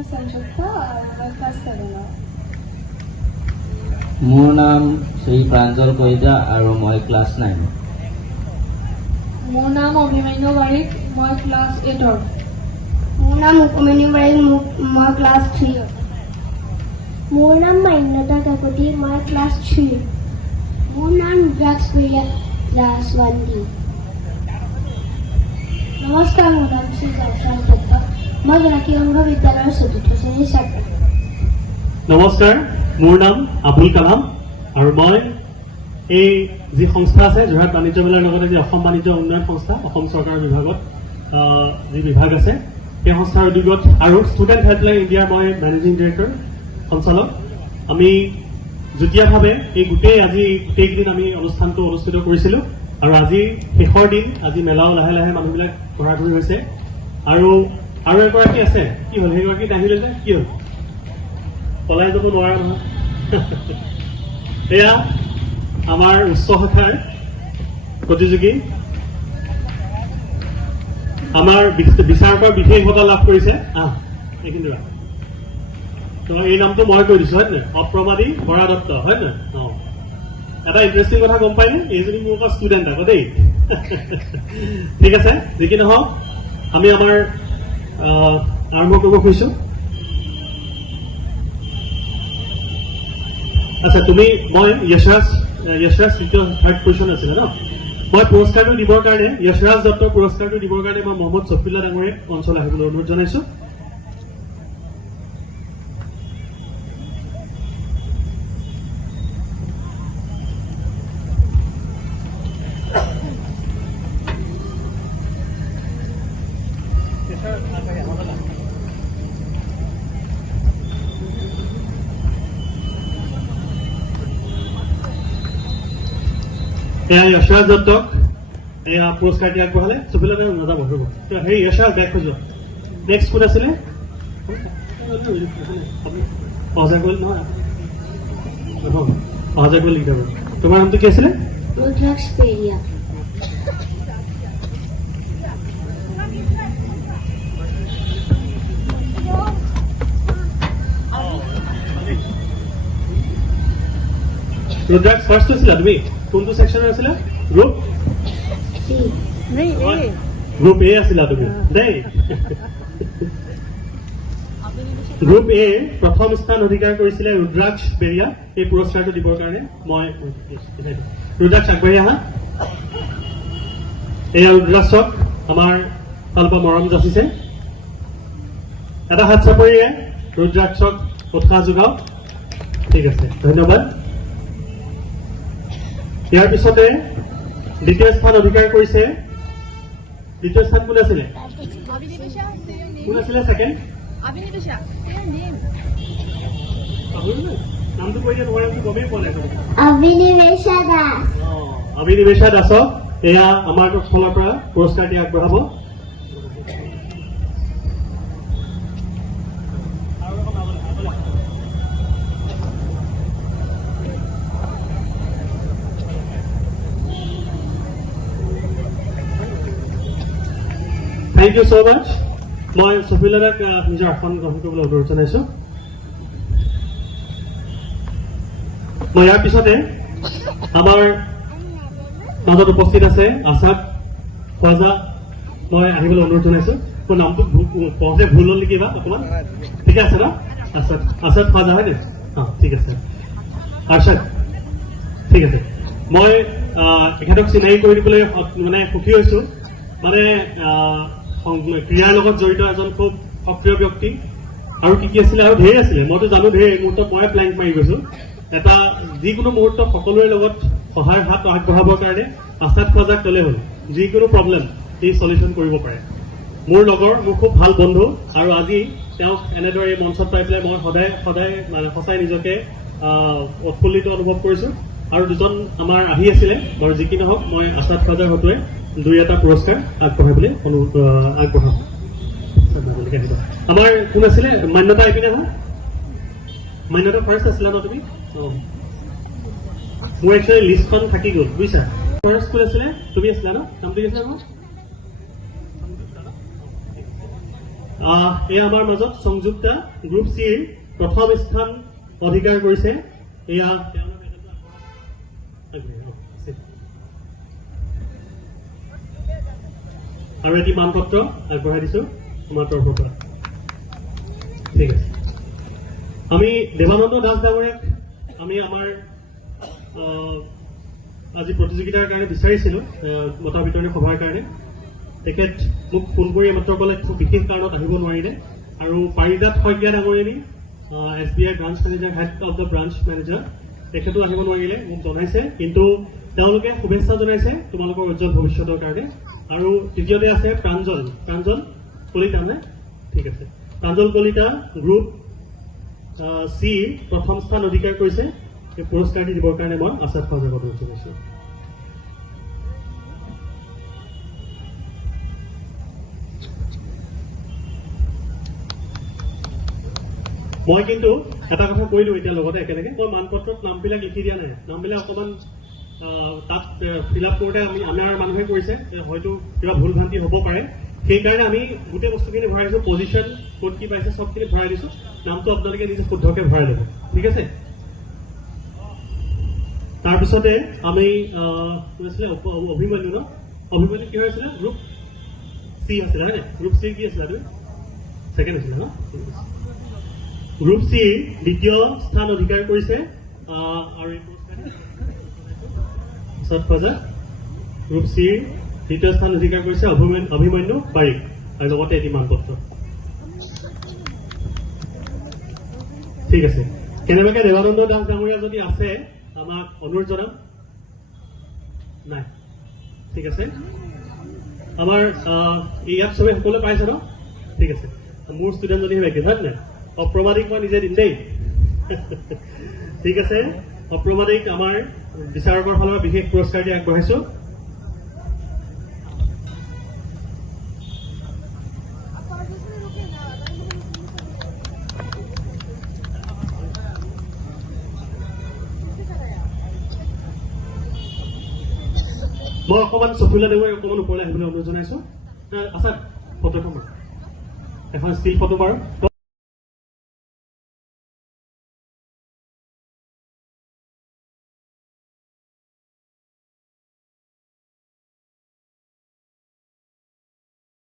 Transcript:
মই সঞ্জুক্তা মই ক্লাছ 7 মোৰ নাম শ্ৰী প্ৰাঞ্জল কলিতা আৰু মই ক্লাছ 9 মোৰ নাম অভিমন্যু বাৰিক মই ক্লাছ 8 মোৰ নাম উপমন্যু বাৰিক মই ক্লাছ 3 মোৰ নাম মান্যতা কাকতি মই ক্লাছ 3 মোৰ নাম ৰুদ্ৰাক্ষ বেৰিয়া ক্লাছ 1D নমস্কাৰ মোৰ নাম শ্ৰী কাঞ্চন দত্ত মই জোনাকী সংঘ বিদ্যালয়ৰ 4ৰ্থ শ্ৰেণীৰ ছাত্ৰী নমস্কাৰ মোৰ নাম আবুল কালাম আৰু মই এই যি সংস্থা আছে যোৰহাট বাণিজ্য মেলাৰ লগতে যি অসম বাণিজ্য উন্নয়ন সংস্থা অসম চৰকাৰৰ বিভাগত যি বিভাগ আছে সেই সংস্থাৰ উদ্যোগত আৰু ষ্টুডেণ্ট হেল্পলাইন ইণ্ডিয়াৰ মই মেনেজিং ডিৰেক্টৰ সঞ্চালক আমি যুটীয়াভাৱে এই গোটেইকেইদিন আমি অনুষ্ঠানটো অনুষ্ঠিত কৰিছিলোঁ আৰু আজি শেষৰ দিন আজি মেলাও লাহে লাহে মানুহবিলাক ঘূৰি হৈছে আৰু এগৰাকী আছে কি হ'ল সেইগৰাকী নাহিলে যে কি হ'ল পলাই যাব নোৱাৰা নহয় এয়া আমাৰ উচ্চ শাখাৰ প্ৰতিযোগী আমাৰ বিচাৰকৰ বিশেষ বঁটা লাভ কৰিছে এইখিনি এই নামটো মই কৈ দিছো হয় নহয় অপ্ৰমাদী বৰা দত্ত হয় নহয় এটা ইণ্টাৰেষ্টিং কথা গম পাইনে এইজনী মোৰ পৰা ষ্টুডেণ্ট আকৌ দেই ঠিক আছে যি কি নহওক আমি আমাৰ আৰম্ভ কৰিব খুজিছো আচ্ছা মই যশৰাজ তৃতীয় থাৰ্ড পজিশ্যন আছিলে ন মই পুৰস্কাৰটো দিবৰ কাৰণে যশৰাজ দত্তৰ পুৰস্কাৰটো দিবৰ কাৰণে মই মহম্মদ চফিউল্লাহ ডাঙৰীয়াক অঞ্চল আহিবলৈ অনুৰোধ জনাইছো এয়া যশৰাজ দত্তক এয়া পুৰস্কাৰটি আগবঢ়ালে চফিউল্লাহ নাযাব হেৰি যশৰাজ বেগ খোজো নেক্সট কোন আছিলে অহা কৰিল নহয় অহা কৰিল লিখি যাব তোমাৰ নামটো কি আছিলে ৰুদ্ৰাক্ষ বেৰিয়া ৰুদ্ৰাক্ষ ফাৰ্ষ্ট আছিলা তুমি কোনটো সেকশনৰ আছিলা গ্ৰুপ এ আছিলা তুমি দেই গ্ৰুপ এ প্ৰথম স্থান অধিকাৰ কৰিছিলে ৰুদ্ৰাক্ষ বেৰিয়া এই পুৰস্কাৰটো দিবৰ কাৰণে মই ৰুদ্ৰাক্ষ আগবাঢ়ি আহা এই ৰুদ্ৰাক্ষক আমাৰ ফালৰ পৰা মৰম যাচিছে এটা হাত চাপৰিৰে ৰুদ্ৰাক্ষক উৎসাহ যোগাওক ঠিক আছে ধন্যবাদ ইয়াৰ পিছতে দ্বিতীয় স্থান অধিকাৰ কৰিছে দ্বিতীয় স্থান কোন আছিলে ছেকেণ্ড নামটো কৈ দিয়া তোমাৰ নামটো গমেই পোৱা নাই অভিনিবেশা দাসক এয়া আমাৰ ফালৰ পৰা পুৰস্কাৰটি আগবঢ়াব Thank you so much. মই চফিউল্লাহক নিজৰ আসন গ্ৰহণ কৰিবলৈ অনুৰোধ জনাইছো মই ইয়াৰ পিছতে আমাৰ মাজত উপস্থিত আছে আছাদ খোৱাজা মই আহিবলৈ অনুৰোধ জনাইছো মোৰ নামটো পঢ়োতে ভুল হ'ল নেকি বা অকণমান ঠিকে আছে ন আছাদ খোৱাজা হয়নে ঠিক আছে আৰছাদ ঠিক আছে মই এখেতক চিনাকি কৰি দিবলৈ মানে সুখী হৈছো মানে ক্ৰীড়াৰ লগত জড়িত এজন খুব সক্ৰিয় ব্যক্তি আৰু কি আছিলে আৰু ঢেৰ আছিলে মইতো জানো ঢেৰ এই মুহূৰ্তত মই প্লেংক মাৰি গৈছো এটা যিকোনো মুহূৰ্তত সকলোৰে লগত সহায়ৰ হাত আগবঢ়াবৰ কাৰণে আছাদ খোৱাজাক ক'লে হ'ল যিকোনো প্ৰব্লেম সি সলিউশ্যন কৰিব পাৰে মোৰ লগৰ মোৰ খুব ভাল বন্ধু আৰু আজি তেওঁক এনেদৰে এই মঞ্চত পাই পেলাই মই সদায় মানে সঁচাই নিজকে উৎফুল্লিত অনুভৱ কৰিছো আৰু দুজন আমাৰ আহি আছিলে বাৰু যি কি নহওক মই আছাদ খোৱাজাৰ হতুৱাই দুই এটা পুৰস্কাৰ আগবঢ়াবলৈ আগবঢ়াম আমাৰ কোন আছিলে মান্যতা এইপিনে হা মান্যতা ফাৰ্ষ্ট আছিলা ন তুমি মোৰ একচুৱেলি লিষ্টখন থাকি গ'ল বুজিছা ফাৰ্ষ্ট কোন আছিলে তুমি আছিলা ন নামটো কি আছিলে এই আমাৰ মাজত সংযুক্তা গ্ৰুপ চিৰ প্ৰথম স্থান অধিকাৰ কৰিছে এয়া আৰু এটি মানপত্ৰ আগবঢ়াই দিছো তোমাৰ তৰফৰ পৰা ঠিক আছে আমি দেৱানন্দ দাস ডাঙৰীয়াক আমি আমাৰ আজি প্ৰতিযোগিতাৰ কাৰণে বিচাৰিছিলোঁ বঁটা বিতৰণী সভাৰ কাৰণে তেখেত মোক ফোন কৰি মাত্ৰ ক'লে খুব বিশেষ কাৰণত আহিব নোৱাৰিলে আৰু পাৰিজাত শইকীয়া ডাঙৰীয়ানী SBI branch manager head of the branch manager তেখেতো আহিব নোৱাৰিলে মোক জনাইছে কিন্তু তেওঁলোকে শুভেচ্ছা জনাইছে তোমালোকৰ উজ্জ্বল ভৱিষ্যতৰ কাৰণে আৰু তৃতীয়তে আছে প্ৰাঞ্জল কলিতা নে ঠিক আছে প্ৰাঞ্জল কলিতা গ্ৰুপ চি প্ৰথম স্থান অধিকাৰ কৰিছে এই পুৰস্কাৰটি দিবৰ কাৰণে মই আচাদ খোৱাজাক অনুৰোধ জনাইছোঁ মই কিন্তু এটা কথা কৈ দিওঁ এতিয়া লগতে একেলগে মই মানপত্ৰত নামবিলাক লিখি দিয়া নাই নামবিলাক অকণমান তাত ফিল আপ কৰোঁতে আমাৰ মানুহে কৰিছে হয়তো কিবা ভুল ভ্ৰান্তি হ'ব পাৰে সেইকাৰণে আমি গোটেই বস্তুখিনি ভৰাই দিছোঁ পজিশ্যন ক'ত কি পাইছে চবখিনি ভৰাই দিছোঁ নামটো আপোনালোকে নিজে শুদ্ধকৈ ভৰাই ল'ব ঠিক আছে তাৰপিছতে আমি কি আছিলে অভিমন্যু ন অভিমন্যু কি হৈ আছিলে গ্ৰুপ চি আছিলে হয়নে গ্ৰুপ চি কি আছিলে তুমি ছেকেণ্ড আছিলে ন গ্ৰুপ চি দ্বিতীয় স্থান অধিকাৰ কৰিছে আৰু এই আচাদ খোৱাজা গ্ৰুপ চিৰ দ্বিতীয় স্থান অধিকাৰ কৰিছে অভিমন্যু বাৰিক আৰু লগতে এটি মানপত্ৰ ঠিক আছে কেনেবাকৈ দেৱানন্দ দাস ডাঙৰীয়া যদি আছে আমাক অনুৰোধ জনাম নাই ঠিক আছে আমাৰ ইয়াত চবেই সকলোৱে পাইছে ন ঠিক আছে মোৰ ষ্টুডেণ্ট যদি বাকী হয় নাই অপ্ৰমাদিক মই নিজে দিম দেই ঠিক আছে অপ্ৰমাদিক আমাৰ বিচাৰকৰ ফালৰ পৰা বিশেষ পুৰস্কাৰটি আগবঢ়াইছো মই অকণমান চকুলা দেৱাই অকণমান ওপৰলৈ আহিবলৈ অনুৰোধ জনাইছো আচ্ছা ফটোখন এখন ষ্টিল ফটো বাৰু